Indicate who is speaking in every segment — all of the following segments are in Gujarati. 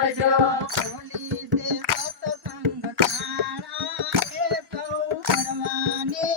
Speaker 1: આવજો
Speaker 2: હોલી સે
Speaker 1: સતસંગ તાણા એ સૌ કરવાની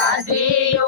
Speaker 1: આવજો